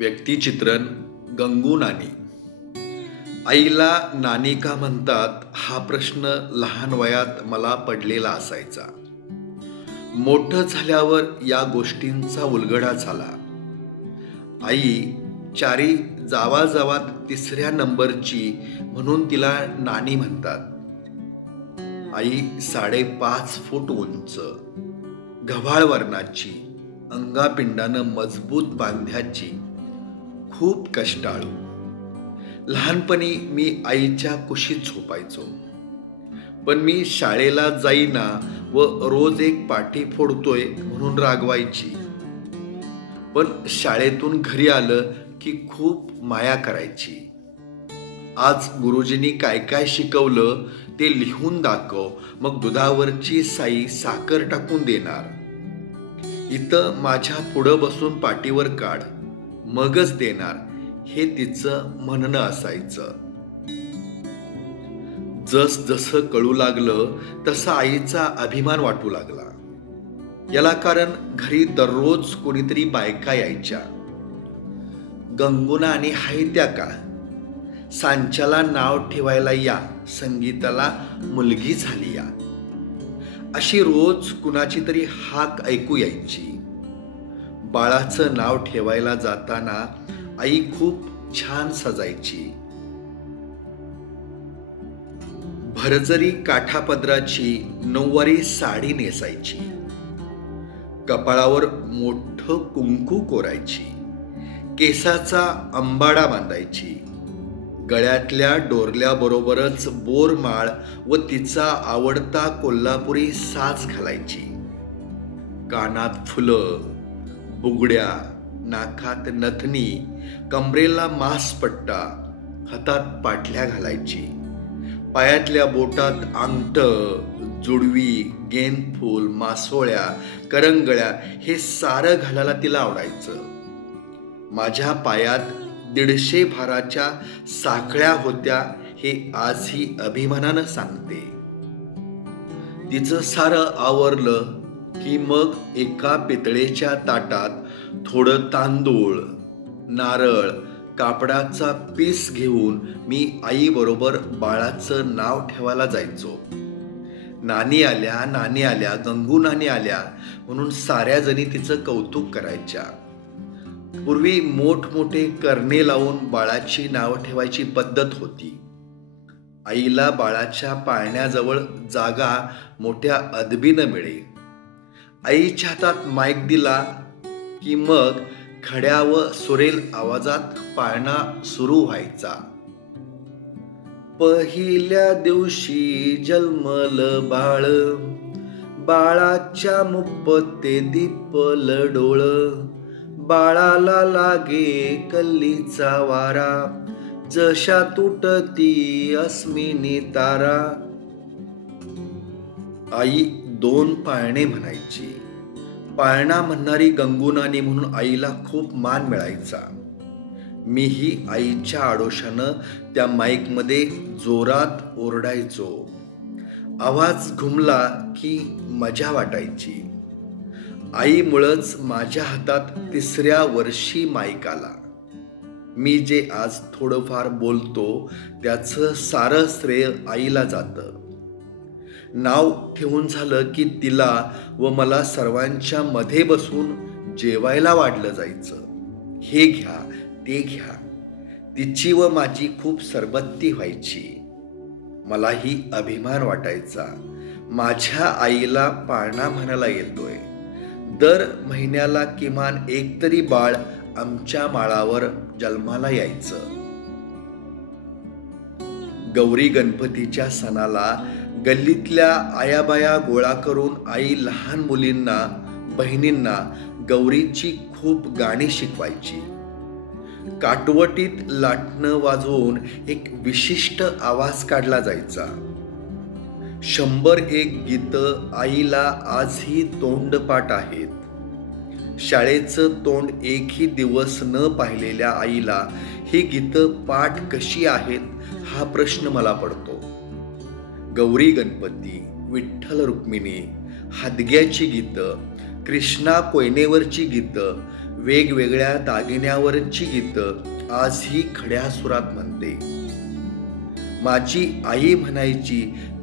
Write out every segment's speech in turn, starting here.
व्यक्तिचित्रण गंगू नानी. आईला नानी का म्हणतात हा प्रश्न लहान वयात मला पडलेला असायचा. मोठं झाल्यावर या गोष्टींचा उलगडा झाला. आई चारी जावाजावात तिसऱ्या नंबरची म्हणून तिला नानी म्हणतात. आई 5.5 फूट उंच, गव्हाळ वर्णाची, अंगापिंडानं मजबूत बांध्याची, खूप कष्टाळू. लहानपणी मी आईच्या कुशीत झोपायचो. पण मी शाळेला जाईना व रोज एक पाटी फोडतोय म्हणून रागवायची. पण शाळेतून घरी आलं की खूप माया करायची. आज गुरुजींनी काय काय शिकवलं ते लिहून दाखव, मग दुधावरची साई साखर टाकून देणार. इथं माझ्या पुढं बसून पाटीवर काढ, मगच देणार, हे तिचं म्हणणं असायचं. जस जसं कळू लागलं तसा आईचा अभिमान वाटू लागला. याला कारण घरी दररोज कोणीतरी बायका यायच्या. गंगूना आणि हाय त्या का, सांच्याला नाव ठेवायला या, संगीताला मुलगी झाली या, अशी रोज कुणाची तरी हाक ऐकू यायची. बाळाचं नाव ठेवायला जाताना आई खूप छान सजायची. भरजरी काठापदराची नऊवारी साडी नेसायची. कपाळावर मोठं कुंकू कोरायची. केसाचा अंबाडा बांधायची. गळ्यातल्या डोरल्याबरोबरच बोरमाळ व तिचा आवडता कोल्हापुरी साज घालायची. कानात फुलं, बुगड्या, नाकात नथनी, कमरेला मासपट्टा, हातात पाटल्या घालायची. पायातल्या बोटात अंगठं, जुडवी, गेंदफूल, मासोळ्या, करंगळ्या हे सारं घालायला तिला आवडायचं. माझ्या पायात 150 भाराच्या साखळ्या होत्या हे आजही अभिमानानं सांगते. तिचं सारं आवरलं की मग एका पितळेच्या ताटात थोडं तांदूळ, नारळ, कापडाचा पीस घेऊन मी आई बरोबर बाळाचं नाव ठेवायला जायचो. नानी आल्या, नानी आल्या, गंगू नानी आल्या म्हणून साऱ्या जणी तिचं कौतुक करायच्या. पूर्वी मोठमोठे करणे लावून बाळाची नाव ठेवायची पद्धत होती. आईला बाळाच्या पाळण्याजवळ जागा मोठ्या अदबीनं मिळे. आईच्या हातात माईक दिला की मग खड्या व सुरेल आवाजात पाळणा सुरू व्हायचा. पहिल्या दिवशी जन्मलं बाळ, बाळाच्या मुप्पते दिपलं डोळ, बाळाला लागे कल्लीचा वारा, जशा तुटती अस्मिनी तारा. आई 2 पाळणे म्हणायची. पाळणा म्हणणारी गंगू नानी म्हणून आईला खूप मान मिळायचा. मीही आईच्या आडोशानं त्या माईकमध्ये जोरात ओरडायचो. आवाज घुमला की मजा वाटायची. आईमुळंच माझ्या हातात 3ऱ्या वर्षी माईक आला. मी जे आज थोडंफार बोलतो त्याचं सारं श्रेय आईला जातं. नाव ठेवून झालं की तिला व मला सर्वांच्या मध्ये बसून जेवायला वाढलं जायचं. हे घ्या, ते घ्या. तिची व माझी खूप सरबत्ती व्हायची. मलाही अभिमान वाटायचा. माझ्या आईला पाळणा म्हणायला येतोय. दर महिन्याला किमान एक तरी बाळ आमच्या माळावर जन्माला यायचं. गौरी गणपतीच्या सणाला गल्लीतल्या आयाबाया गोळा करून आई लहान मुलींना, बहिणींना गौरीची खूप गाणी शिकवायची. काटवटीत लाटणं वाजवून एक विशिष्ट आवाज काढला जायचा. 101 गीतं आईला आजही तोंडपाठ आहेत. शाळेचं तोंड एकही दिवस न पाहिलेल्या आईला ही गीतं पाठ कशी आहेत हा प्रश्न मला पडतो. गौरी गणपती, विठ्ठल रुक्मिणी, हादग्याची गीतं, कृष्णा कोयनेवरची गीतं, वेगवेगळ्या दागिन्यावरची गीतं आजही खड्या सुरात म्हणते. माझी आई म्हणायची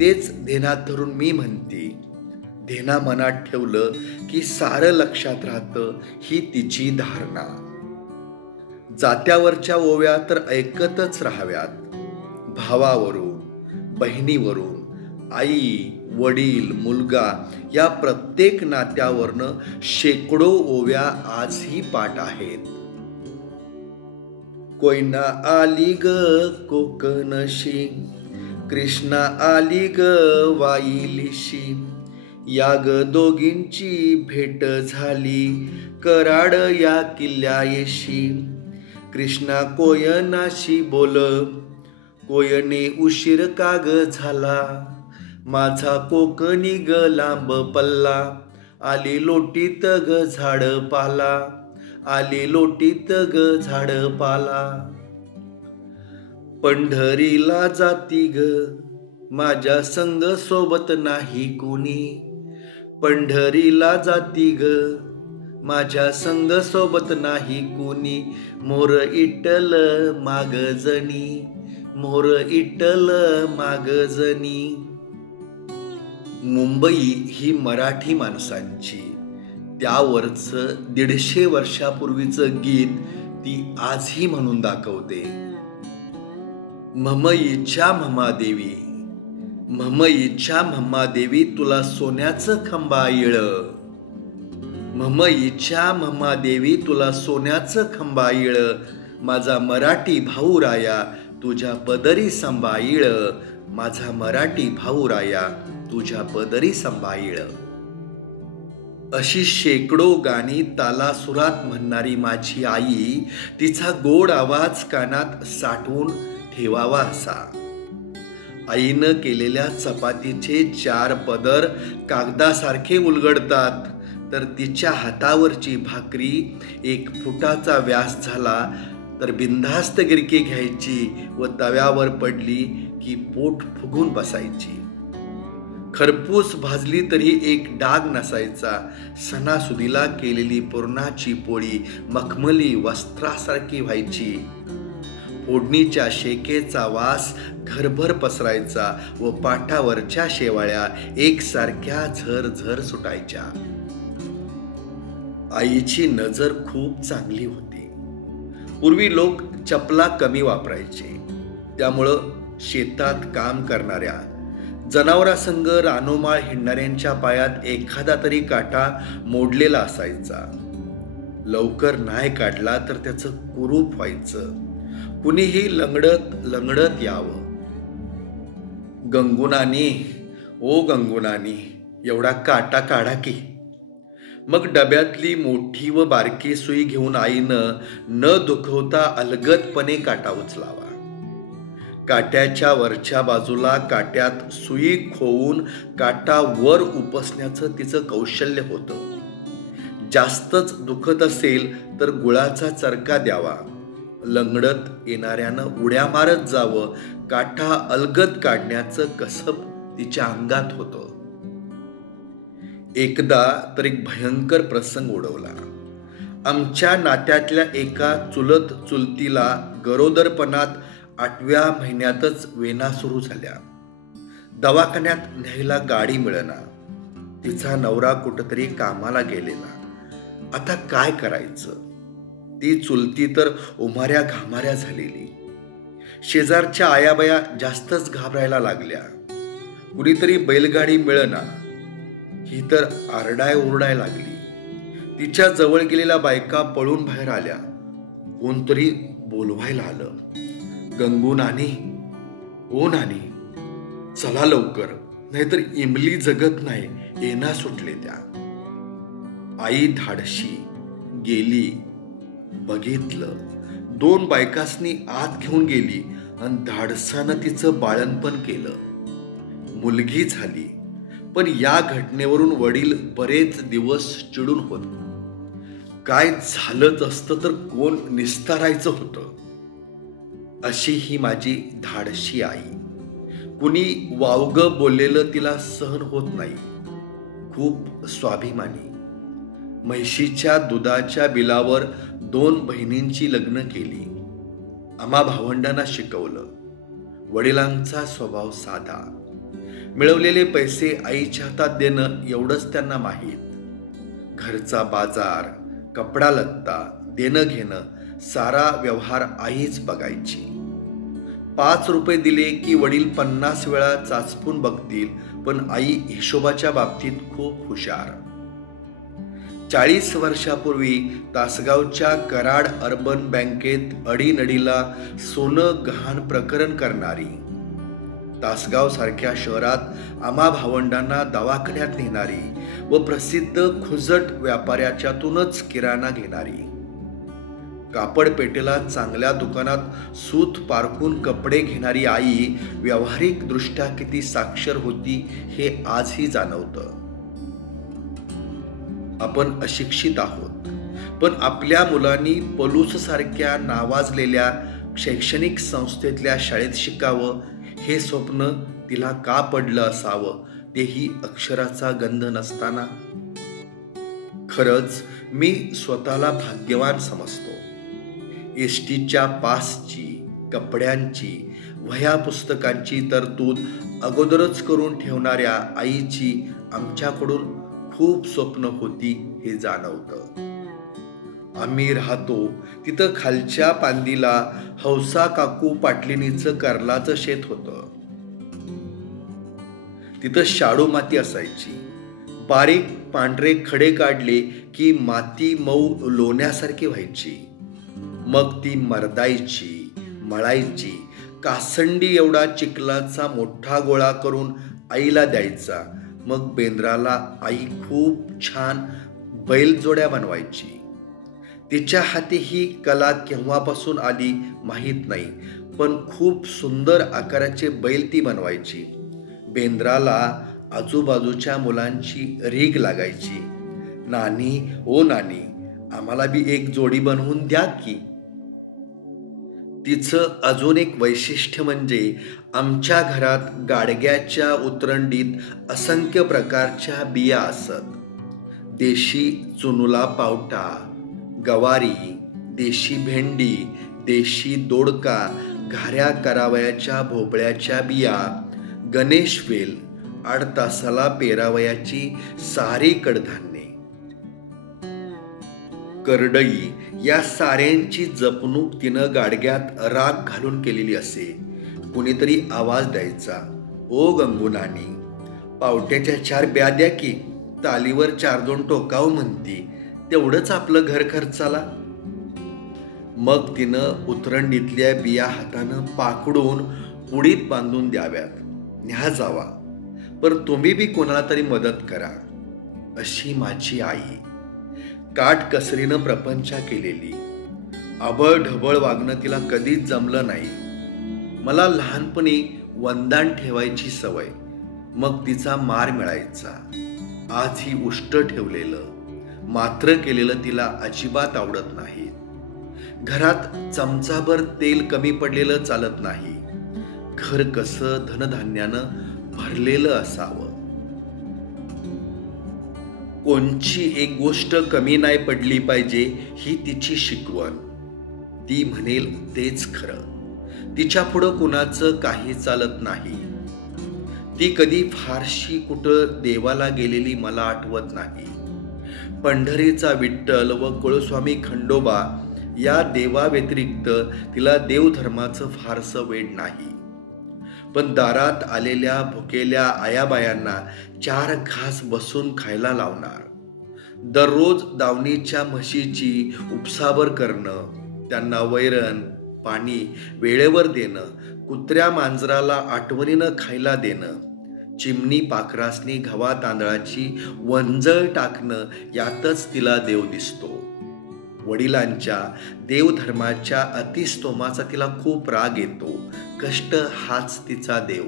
तेच ध्यानात धरून मी म्हणते. ध्येना मनात ठेवलं की सारं लक्षात राहतं, ही तिची धारणा. जात्यावरच्या ओव्या तर ऐकतच राहाव्यात. भावावरून, बहिणीवरून, आई, वडील, मुलगा या प्रत्येक नात्यावरनं शेकडो ओव्या आजही पाठ आहेत. कोयना आली ग कोकणशी, कृष्णा आली ग वाईलीशी, या ग दोघींची भेट झाली कराड या किल्ल्यायशी. कृष्णा कोयनाशी बोल, कोयने उशीर का ग झाला, माझा कोकणी ग लांब पल्ला, आली लोटीत ग झाड पाला, आली लोटीत ग झाड पाला. पंढरीला जाती ग माझ्या संग सोबत नाही कुणी, पंढरीला जाती ग माझ्या संग सोबत नाही कुणी, मोर इटल मागजनी, मोर इटल मागजनी. मुंबई ही मराठी माणसांची, त्यावरचं 150 वर्षापूर्वीचं गीत ती आजही म्हणून दाखवते. ममईच्या म्हादेवी, ममईच्या म्हादेवी तुला सोन्याचं खंबाईळ, ममईच्या म्हादेवी तुला सोन्याचं खंबाईळ, माझा मराठी भाऊ राया तुझ्या पदरी संभाईळ, माझा मराठी भाऊ राया तुझ्या पदरी संभाईळ. अशी शेकडो गाणी तालासुरात म्हणणारी माझी आई तिचा गोड आवाज कानात साठवून ठेवावा असा. आईनं केलेल्या चपातीचे 4 पदर कागदासारखे उलगडतात, तर तिच्या हातावरची भाकरी 1 फुटाचा व्यास झाला तर बिनधास्त गिरकी घ्यायची व तव्यावर पडली की पोट फुगून बसायची. खरपूस भाजली तरी 1 डाग नसायचा. सणासुदीला केलेली पुरणाची पोळी मखमली वस्त्रासारखी व्हायची. फोडणीच्या शेकेचा वास घरभर पसरायचा व पाटावरच्या शेवाळ्या एकसारख्या झरझर सुटायच्या. आईची नजर खूप चांगली होती. पूर्वी लोक चपला कमी वापरायचे, त्यामुळं शेतात काम करणाऱ्या, जनावरांसंग रानोमाळ हिंडणाऱ्यांच्या पायात एखादा तरी काटा मोडलेला असायचा. लवकर नाही काढला तर त्याचं कुरूप व्हायचं. कुणीही लंगडत लंगडत यावं. गंगुनानी, ओ गंगुनानी, एवढा काटा काढा की. मग डब्यातली मोठी व बारकी सुई घेऊन आईनं न दुखवता अलगदपणे काटा उचलावा. काट्याच्या वरच्या बाजूला काट्यात सुई खोवून काटा वर उपसण्याचं तिचं कौशल्य होतं. जास्तच दुखत असेल तर गुळाचा चरका द्यावा. लंगडत येणाऱ्यानं उड्या मारत जावं. काटा अलगद काढण्याचं कसब तिच्या अंगात होतं. एकदा तर एक भयंकर प्रसंग ओढवला. आमच्या नात्यातल्या एका चुलत चुलतीला गरोदरपणात 8व्या महिन्यातच वेना सुरू झाल्या. दवाखान्यात न्यायला गाडी मिळेना. तिचा नवरा कुठंतरी कामाला गेलेला. आता काय करायचं? ती चुलती तर उमाऱ्या घामाऱ्या झालेली. शेजारच्या आयाबाया जास्तच घाबरायला लागल्या. कुणीतरी बैलगाडी मिळेना. ही तर आरडाय ओरडाय लागली. तिच्या जवळ गेलेल्या बायका पळून बाहेर आल्या. कोणतरी बोलवायला आलं, गंगू नानी, ओ नानी, चला लवकर, नाहीतर इमली जगत नाही, येना सुटले त्या. आई धाडशी गेली. बघितलं, 2 बायकासनी आत घेऊन गेली आणि धाडसानं तिचं बाळणपण केलं. मुलगी झाली. पण या घटनेवरून वडील बरेच दिवस चिडून होते. काय झालंच असतं तर कोण निस्तारायचं होतं. अशी ही माझी धाडशी आई. कुणी वावगं बोललेलं तिला सहन होत नाही. खूप स्वाभिमानी. म्हैशीच्या दुधाच्या बिलावर 2 बहिणींची लग्न केली. आम्हा भावंडांना शिकवलं. वडिलांचा स्वभाव साधा. मिळवलेले पैसे आईच्या हातात देणं एवढंच त्यांना माहीत. घरचा बाजार, कपडा लत्ता, देणं घेणं सारा व्यवहार आईच बघायची. 5 रुपये दिले की वडील 50 वेळा चाचपून बघतील, पण आई हिशोबाच्या बाबतीत खूप हुशार. 40 वर्षापूर्वी तासगावच्या कराड अर्बन बँकेत अडीनडीला सोनं गहाण प्रकरण करणारी, तासगाव सारख्या शहरात आम्हा भावंडांना दवाखान्यात नेणारी व प्रसिद्ध खुजट व्यापाऱ्याच्यातूनच किराणा घेणारी, कापड पेटेला चांगल्या दुकानात सूत पारखून कपडे घेणारी आई व्यावहारिक दृष्ट्या किती साक्षर होती हे आजही जाणवतं. आपण अशिक्षित आहोत, पण आपल्या मुलांनी पलूस सारख्या नावाजलेल्या शैक्षणिक संस्थेतल्या शाळेत शिकावं हे स्वप्न तिला का पडलं असावं, तेही अक्षराचा गंध नसताना. खरंच मी स्वतःला भाग्यवान समजतो. एसटीच्या पासची, कपड्यांची, वह्या पुस्तकांची तरतूद अगोदरच करून ठेवणाऱ्या आईची आमच्याकडून खूप स्वप्न होती हे जाणवतं. आम्ही राहतो तिथं खालच्या पांदीला हौसा काकू पाटलिनीचं कर्लाचं शेत होतं. तिथं शाडू माती असायची. बारीक पांढरे खडे काढले की माती मऊ लोण्यासारखी व्हायची. मग ती मरदायची, मळायची. कासंडी एवढा चिखलाचा मोठा गोळा करून आईला द्यायचा. मग बेंद्राला आई खूप छान बैलजोड्या बनवायची. तिच्या हाती ही कला केव्हापासून आली माहीत नाही, पण खूप सुंदर आकाराचे बैल ती बनवायची. बेंद्राला आजूबाजूच्या मुलांची रीग लागायची. नानी, ओ नानी, आम्हाला बी एक जोडी बनवून द्या की. तिचं अजून एक वैशिष्ट्य म्हणजे आमच्या घरात गाडग्याच्या उतरंडीत असंख्य प्रकारच्या बिया असत. देशी चुनुला पावटा, गवारी, देशी भेंडी, देशी दोडका, घाऱ्या करावयाच्या भोपळ्याच्या बिया, गणेशवेल, 8 तासाला पेरावयाची सारी कडधान्ये, करडई, या साऱ्यांची जपणूक तिनं गाडग्यात राख घालून केलेली असे. कुणीतरी आवाज द्यायचा, ओ गंगूनानी, पावट्याच्या 4 ब्या द्या की, तालीवर 4-2 टोकाव म्हणती, तेवढंच आपलं घर खर्चाला. मग तिनं उतरंडीतल्या बिया हातानं पाकडून पुडीत बांधून द्याव्यात. न्या जावा, पण तुम्ही बी कोणाला तरी मदत करा. अशी माझी आई. काटकसरीनं प्रपंचा केलेली. आबळ ढबळ वागणं तिला कधीच जमलं नाही. मला लहानपणी वंदाण ठेवायची सवय, मग तिचा मार मिळायचा. आज ही उष्ट ठेवलेलं, मात्र केलेलं तिला अजिबात आवडत नाही. घरात चमचाभर तेल कमी पडलेलं चालत नाही. घर कसं धनधान्यानं भरलेलं असावं. कोणची एक गोष्ट कमी नाही पडली पाहिजे ही तिची शिकवण. ती म्हणेल तेच खरं. तिच्या पुढं कुणाचं काही चालत नाही. ती कधी फारशी कुठं देवाला गेलेली मला आठवत नाही. पंढरीचा विठ्ठल व कुळस्वामी खंडोबा या देवाव्यतिरिक्त तिला देवधर्माचं फारसं वेड नाही. पण दारात आलेल्या भुकेल्या आयाबायांना 4 घास बसून खायला लावणार. दररोज दावणीच्या म्हशीची उपसाबर करणं, त्यांना वैरण पाणी वेळेवर देणं, कुत्र्या मांजराला आठवणीनं खायला देणं, चिमणी पाखरासनी गव्हा तांदळाची वंजळ टाकणं, यातच तिला देव दिसतो. वडिलांच्या देवधर्माच्या अतिस्तोमाचा तिला खूप राग येतो. कष्ट हाच तिचा देव.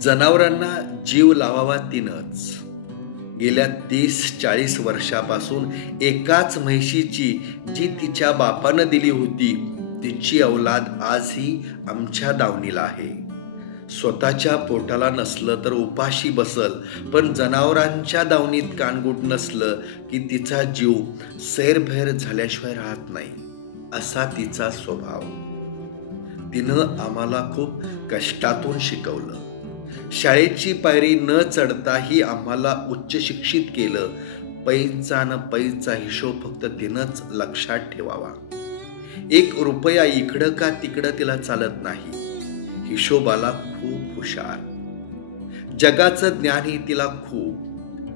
जनावरांना जीव लावावा तिनंच. गेल्या 30-40 वर्षापासून एकाच म्हैशीची जी तिच्या बापानं दिली होती, तिची औलाद आजही आमच्या दावणीला आहे. स्वतःच्या पोटाला नसलं तर उपाशी बसल, पण जनावरांच्या दावणीत कानगूट नसलं की तिचा जीव सैरभैर झाल्याशिवाय राहत नाही, असा तिचा स्वभाव. तिनं आम्हाला खूप कष्टातून शिकवलं. शाळेची पायरी न चढताही आम्हाला उच्च शिक्षित केलं. पैचा न पैचा हिशोब फक्त तिनंच लक्षात ठेवावा. 1 रुपया इकडं का तिकडं तिला चालत नाही. हिशोबाला खूप हुशार. जगाचं ज्ञानही तिला खूप.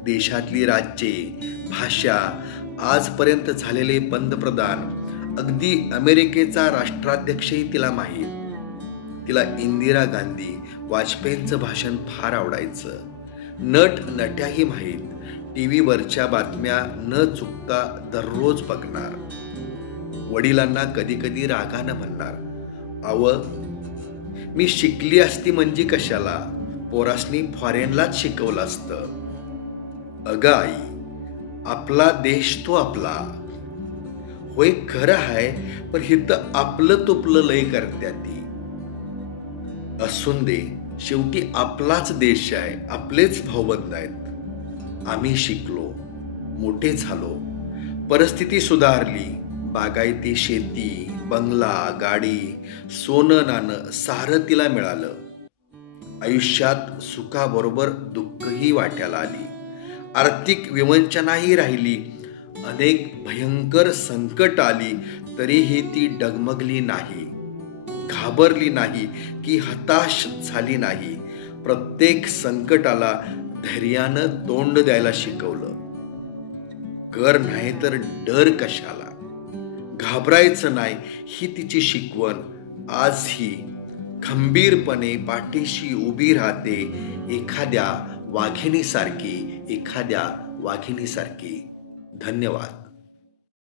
देशातली राज्ये, भाषा, आजपर्यंत झालेले पंतप्रधान, अगदी अमेरिकेचा राष्ट्राध्यक्षही तिला माहीत. तिला इंदिरा गांधी, वाजपेयींचं भाषण फार आवडायचं. नट नट्याही माहीत. टीव्हीवरच्या बातम्या न चुकता दररोज बघणार. वडिलांना कधी कधी रागानं म्हणणार, "अव, मी शिकली असती म्हणजे कशाला, पोरासनी फॉरेनलाच शिकवलं असतं." "अगं आई, आपला देश तो आपला." "होय, खरं आहे, पण हिथं आपलं तुपलं लय करत्या ती." "असून दे, शेवटी आपलाच देश आहे, आपलेच भाऊबंद आहेत." आम्ही शिकलो, मोठे झालो, परिस्थिती सुधारली. बागायती शेती, बंगला, गाडी, सोनं नाणं सारं तिला मिळालं. आयुष्यात सुखाबरोबर दुःखही वाट्याला आली. आर्थिक विवंचनाही राहिली. अनेक भयंकर संकट आली, तरीही ती डगमगली नाही, घाबरली नाही की हताश झाली नाही. प्रत्येक संकटाला धैर्यानं तोंड द्यायला शिकवलं. कर नाही तर डर कशाला, घाबरायचं नाही, ही तिची शिकवण आजही खंबीरपणे पाठीशी उभी राहते, एखाद्या वाघिणीसारखी. धन्यवाद.